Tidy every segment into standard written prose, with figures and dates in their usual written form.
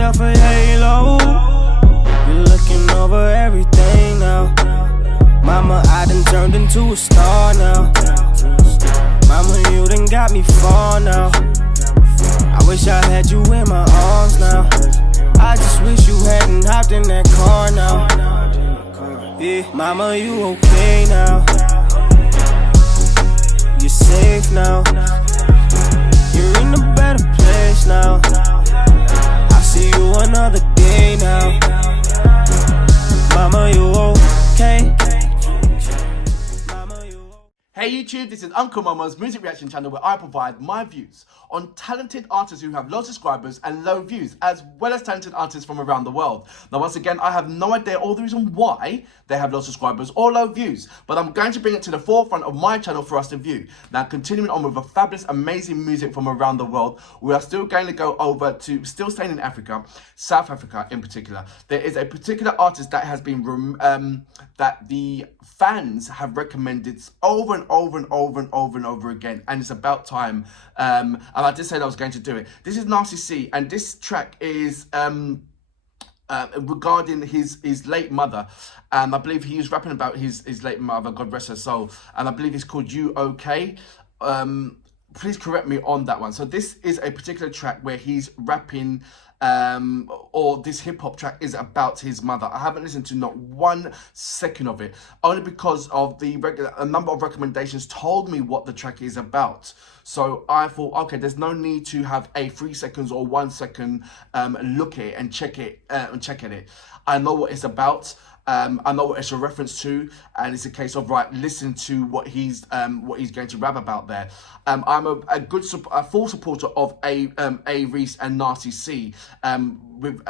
yourself a halo. You're looking over everything now. Mama, I done turned into a star now. Mama, you done got me far now. I wish I had you in my arms now. I just wish you hadn't hopped in that car now. Yeah, mama, you okay now? You're safe now. You're in a better place now. I see you another day now. Mama, you okay? Hey YouTube, this is Uncle Mama's music reaction channel where I provide my views on talented artists who have low subscribers and low views, as well as talented artists from around the world. Now once again, I have no idea all the reason why they have low subscribers or low views, but I'm going to bring it to the forefront of my channel for us to view. Now continuing on with the fabulous, amazing music from around the world, we are still going to go over to, still staying in Africa, South Africa in particular. There is a particular artist that has been, that the fans have recommended over and over again, and it's about time. And I did say that I was going to do it. This is Nasty C, and this track is regarding his late mother. I believe he was rapping about his late mother, God rest her soul, and I believe it's called UOK. Please correct me on that one. So this is a particular track where he's rapping, or this hip-hop track is about his mother. I haven't listened to not 1 second of it, only because of a number of recommendations told me what the track is about. So I thought, okay, there's no need to have a 3 seconds or 1 second look at it and check at it. I know what it's about. I know what it's a reference to, and it's a case of, right, listen to what he's going to rap about there. I'm a full supporter of A Reese and Nasty C, with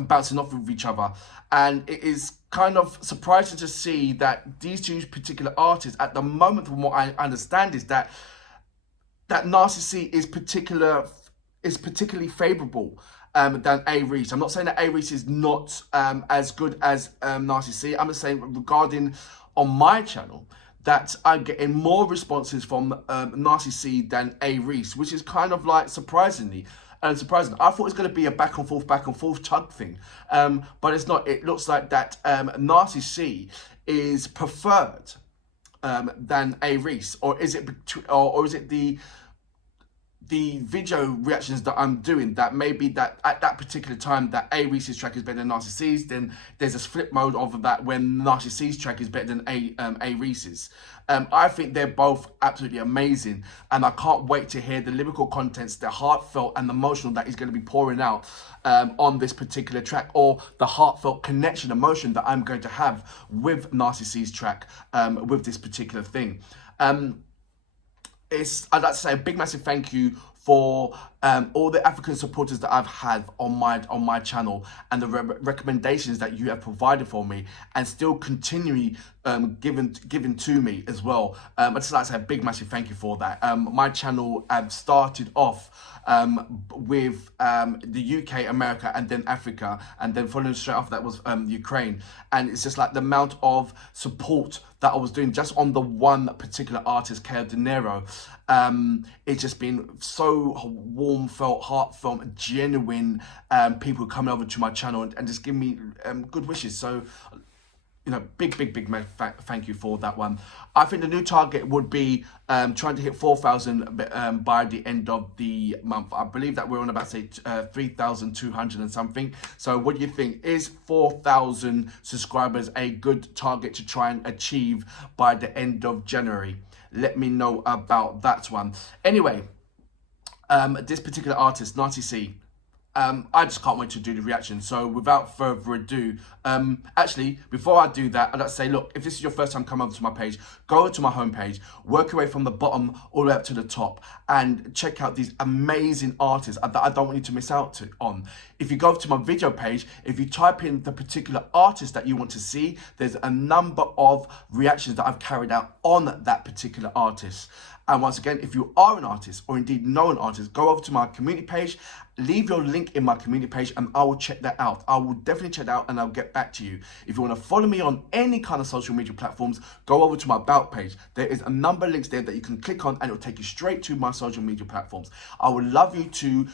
bouncing off with each other, and it is kind of surprising to see that these two particular artists, at the moment, from what I understand, is that Nasty C is particularly favourable than A Reese. I'm not saying that A Reese is not as good as Nasty C. I'm just saying, regarding on my channel, that I'm getting more responses from Nasty C than A Reese, which is kind of like surprising. I thought it was going to be a back and forth tug thing, but it's not. It looks like that Nasty C is preferred than A Reese, or is it the video reactions that I'm doing, that maybe that at that particular time that A Reese's track is better than Nasty C's, then there's a flip mode of that when Nasty C's track is better than A Reese's. I think they're both absolutely amazing, and I can't wait to hear the lyrical contents, the heartfelt and emotional that he's going to be pouring out on this particular track, or the heartfelt connection, emotion that I'm going to have with Nasty C's track with this particular thing. I'd like to say a big massive thank you for all the African supporters that I've had on my channel, and the recommendations that you have provided for me, and still continually given to me as well. I'd just like to say a big massive thank you for that. My channel started off with the UK, America, and then Africa, and then following straight after that was Ukraine, and it's just like the amount of support that I was doing just on the one particular artist, Kale De Niro. It's just been so warm, felt, heartfelt, genuine people coming over to my channel and just giving me good wishes. So, you know, big thank you for that one. I think the new target would be trying to hit 4,000 by the end of the month. I believe that we're on about, say, 3,200 and something. So what do you think? Is 4,000 subscribers a good target to try and achieve by the end of January? Let me know about that one. Anyway, this particular artist, Nasty C, I just can't wait to do the reaction. So without further ado, actually, before I do that, I'd like to say, look, if this is your first time coming over to my page, go over to my homepage, work your way from the bottom all the way up to the top, and check out these amazing artists that I don't want you to miss out on. If you go to my video page, if you type in the particular artist that you want to see, there's a number of reactions that I've carried out on that particular artist. And once again, if you are an artist, or indeed know an artist, go over to my community page, leave your link in my community page, and I will check that out. I will definitely check that out, and I'll get back to you. If you want to follow me on any kind of social media platforms, go over to my About page. There is a number of links there that you can click on, and it will take you straight to my social media platforms. I would love you to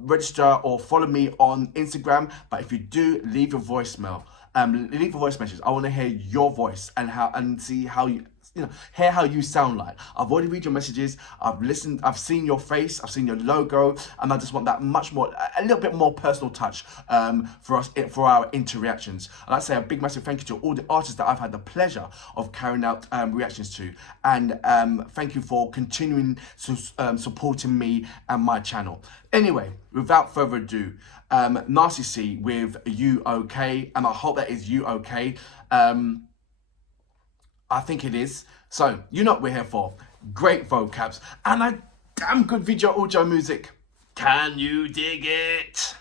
register or follow me on Instagram. But if you do, leave your voicemail. Leave a voice message. I want to hear your voice and see how hear how you sound like. I've already read your messages. I've listened. I've seen your face. I've seen your logo, and I just want that a little bit more personal touch for our interactions. I'd like to say a big, massive thank you to all the artists that I've had the pleasure of carrying out reactions to, and thank you for continuing supporting me and my channel. Anyway, without further ado, Nasty C with UOK, and I hope that is UOK. I think it is. So, you know what we're here for. Great vocabs and a damn good video audio music. Can you dig it?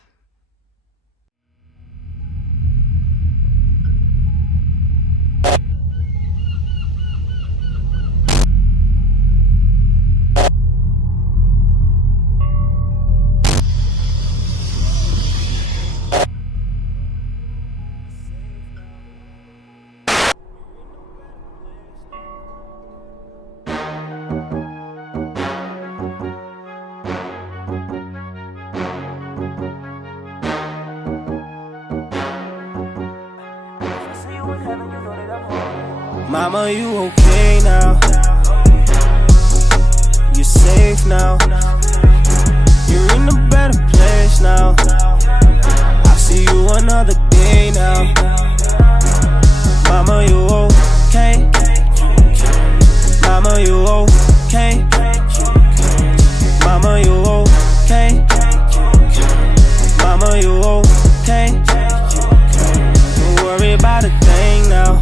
Mama, you okay now? You safe now? You're in a better place now. I see you another day now. Mama, you okay? Mama, you okay? Mama, you okay? Mama, you okay? Don't worry about a thing now.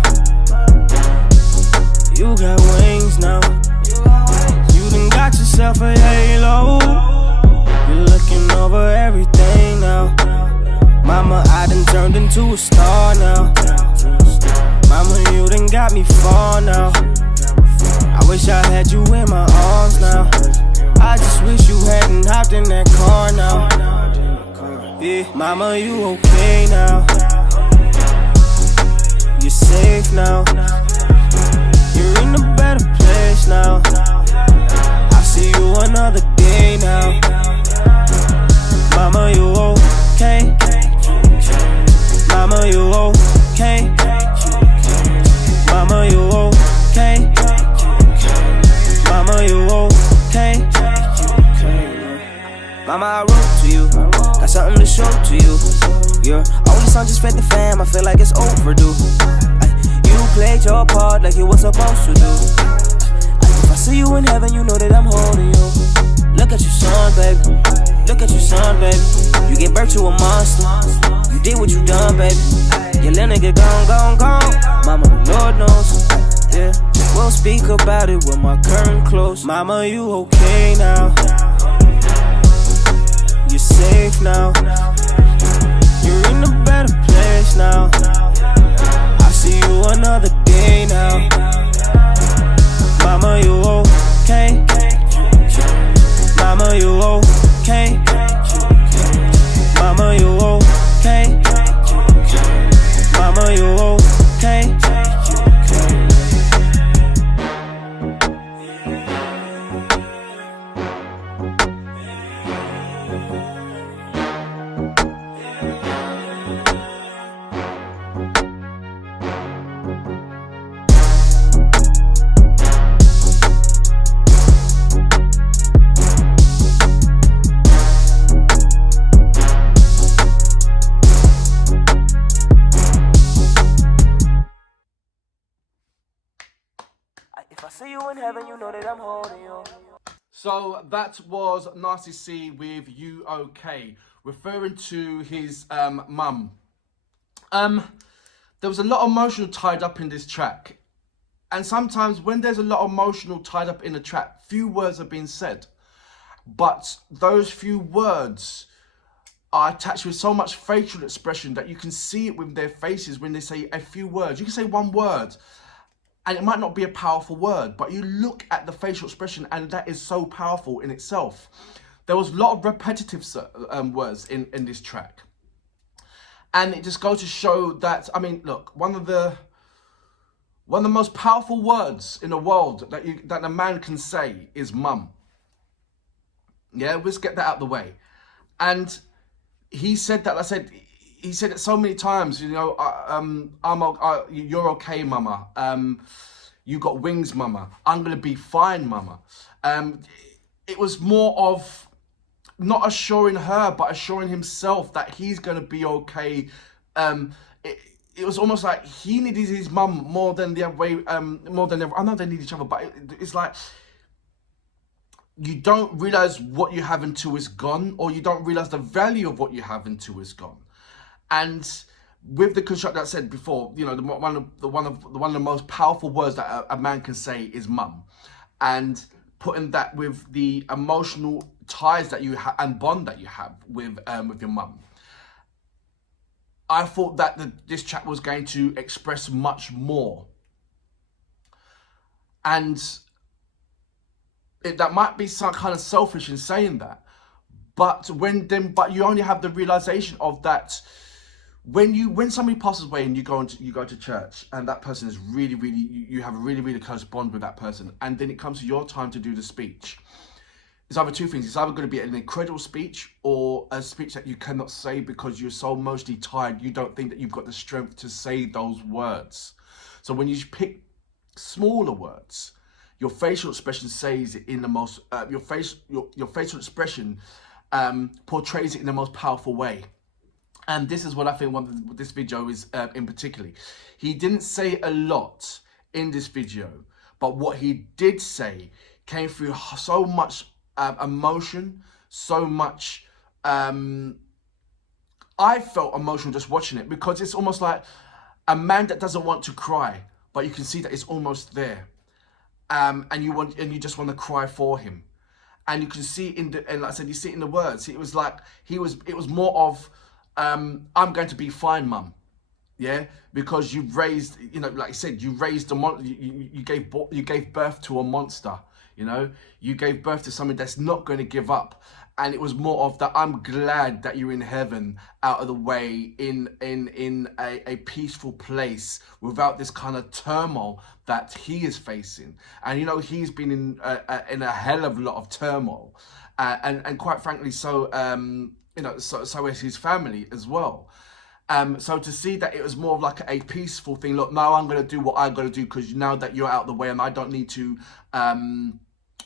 You got wings now. You done got yourself a halo. You're looking over everything now. Mama, I done turned into a star now. Mama, you done got me far now. I wish I had you in my arms now. I just wish you hadn't hopped in that car now. Yeah, mama, you okay now? You're safe now. You're in a better place now. I see you another day now. Mama, you okay? Mama, you okay? Mama, you okay? Mama, you okay? Mama, I wrote to you. Got something to show to you. Your only son just fed the fam. I feel like it's overdue. You played your part like you were supposed to do. If I see you in heaven, you know that I'm holding you. Look at your son, baby. Look at your son, baby. You gave birth to a monster. You did what you done, baby. Your little nigga gone. Mama, the Lord knows. Yeah, we'll speak about it when my curtain close. Mama, you okay now? You're safe now. You're in a better place now. See you another day now. Mama, you okay? Mama, you okay? Mama, you okay? Mama, you okay? If I see you in heaven, you know that I'm holding you. So that was Nasty C with UOK, referring to his mum. There was a lot of emotion tied up in this track. And sometimes when there's a lot of emotional tied up in a track, few words are being said. But those few words are attached with so much facial expression that you can see it with their faces when they say a few words. You can say one word and it might not be a powerful word, but you look at the facial expression and that is so powerful in itself. There was a lot of repetitive words in this track. And it just goes to show that, I mean, look, one of the most powerful words in the world that a man can say is mum. Yeah, let's get that out of the way. And he said that, he said it so many times, you know, you're okay, mama. You got wings, mama. I'm going to be fine, mama. It was more of not assuring her, but assuring himself that he's going to be okay. It was almost like he needed his mum more than the other way, more than ever. I know they need each other, but it's like, you don't realize what you have until it's gone, or you don't realize the value of what you have until it's gone. And with the construct that I said before, you know, one of the most powerful words that a man can say is mum, and putting that with the emotional ties that you have and bond that you have with your mum. I thought that this chat was going to express much more, and that might be some kind of selfish in saying that, but you only have the realization of that when somebody passes away and you go to church, and that person is really, you have a really close bond with that person, and then it comes to your time to do the speech. It's either two things. It's either going to be an incredible speech, or a speech that you cannot say because you're so emotionally tired, you don't think that you've got the strength to say those words. So when you pick smaller words, your facial expression says it in the most, your facial expression portrays it in the most powerful way. And this is what I think this video is in particularly. He didn't say a lot in this video, but what he did say came through so much emotion, so much. I felt emotional just watching it, because it's almost like a man that doesn't want to cry, but you can see that it's almost there, and you just want to cry for him, and you can see like I said, you see it in the words. It was like it was more of, I'm going to be fine, mum. Yeah, because you've raised, you know, like I said, you raised you gave birth to a monster. You know, you gave birth to something that's not going to give up. And it was more of that, I'm glad that you're in heaven, out of the way, in a peaceful place, without this kind of turmoil that he is facing. And you know, he's been in a hell of a lot of turmoil, and quite frankly, so you know, so is his family as well. So to see that it was more of like a peaceful thing. Look, now I'm going to do what I got to do, because now that you're out of the way, and I don't need to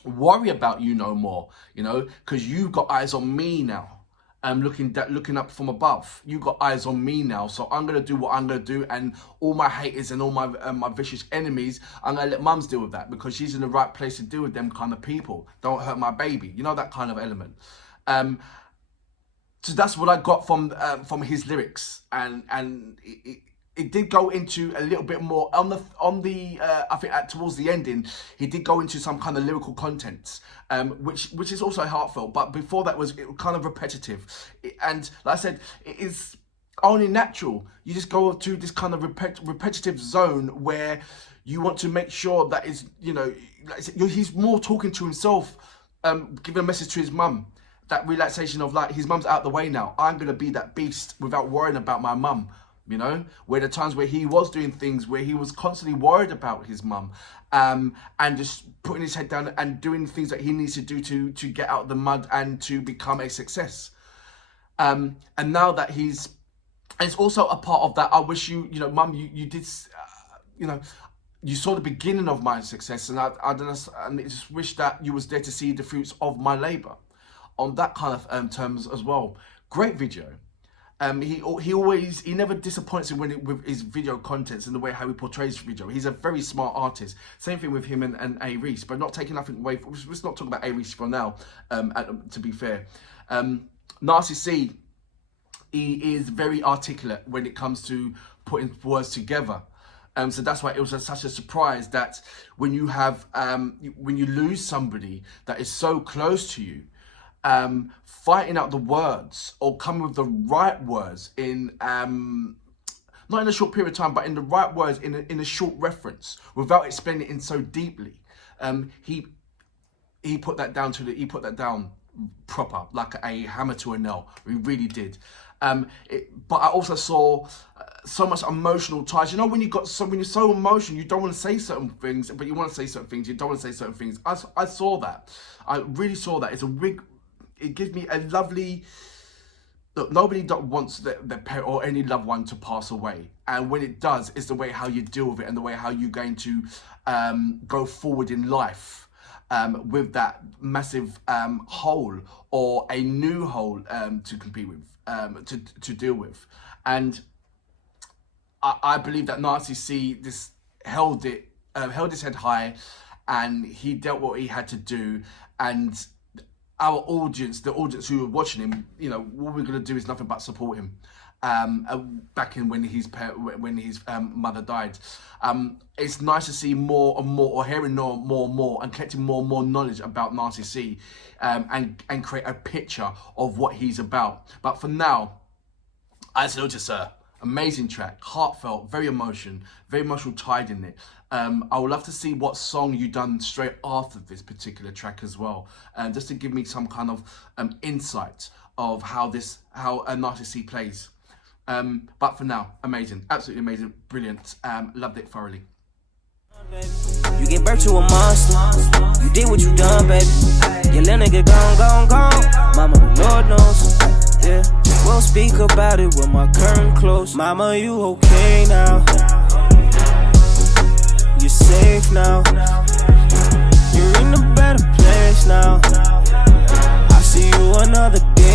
worry about you no more, you know, because you've got eyes on me now. Looking up from above, you got eyes on me now, so I'm gonna do what I'm gonna do, and all my haters and all my vicious enemies, I'm gonna let mums deal with that, because she's in the right place to deal with them kind of people. Don't hurt my baby, you know, that kind of element. So that's what I got from his lyrics, and it did go into a little bit more on the I think towards the ending, he did go into some kind of lyrical content, which is also heartfelt. But before that, it was kind of repetitive, and like I said, it is only natural. You just go to this kind of repetitive zone where you want to make sure that is, you know, like I said, he's more talking to himself, giving a message to his mum. That relaxation of like, his mum's out the way now, I'm gonna be that beast without worrying about my mum. You know, where the times where he was doing things where he was constantly worried about his mum, and just putting his head down and doing things that he needs to do to get out of the mud and to become a success. And now that it's also a part of that. I wish you know, mum, you did, you know, you saw the beginning of my success, and I just wish that you was there to see the fruits of my labor, on that kind of terms as well. Great video. He never disappoints with his video contents and the way how he portrays video. He's a very smart artist. Same thing with him and A. Reese, but not taking nothing away. Let's not talk about A. Reese for now. To be fair, Narcy C, he is very articulate when it comes to putting words together. So that's why it was such a surprise that when you have when you lose somebody that is so close to you, fighting out the words, or coming with the right words in not in a short period of time, but in the right words in a short reference, without explaining it in so deeply. He put that down proper, like a hammer to a nail. He really did. But I also saw so much emotional ties. You know, when you're so emotional, you don't want to say certain things, but you want to say certain things. You don't want to say certain things. I saw that. I really saw that. It gives me a lovely look, nobody wants their parent or any loved one to pass away. And when it does, it's the way how you deal with it and the way how you're going to go forward in life with that massive hole or a new hole to compete with, to deal with. And I believe that Narcy C held his head high, and he dealt what he had to do. And our audience, the audience who were watching him, you know, what we're going to do is nothing but support him. Back in when his mother died, it's nice to see more and more, or hearing more and more, and collecting more and more knowledge about Narcy C, and create a picture of what he's about. But for now, I salute you, sir. Amazing track, heartfelt, very emotional tied in it. I would love to see what song you done straight after this particular track as well, just to give me some kind of insight of how Narcy C plays. But for now, amazing, absolutely amazing, brilliant. Loved it thoroughly. You gave birth to a monster. You did what you done, baby. Your little nigga gone. Mama, the Lord knows. Yeah, we'll speak about it with my curtain close. Mama, you okay now? You're safe now. You're in a better place now. I see you another day.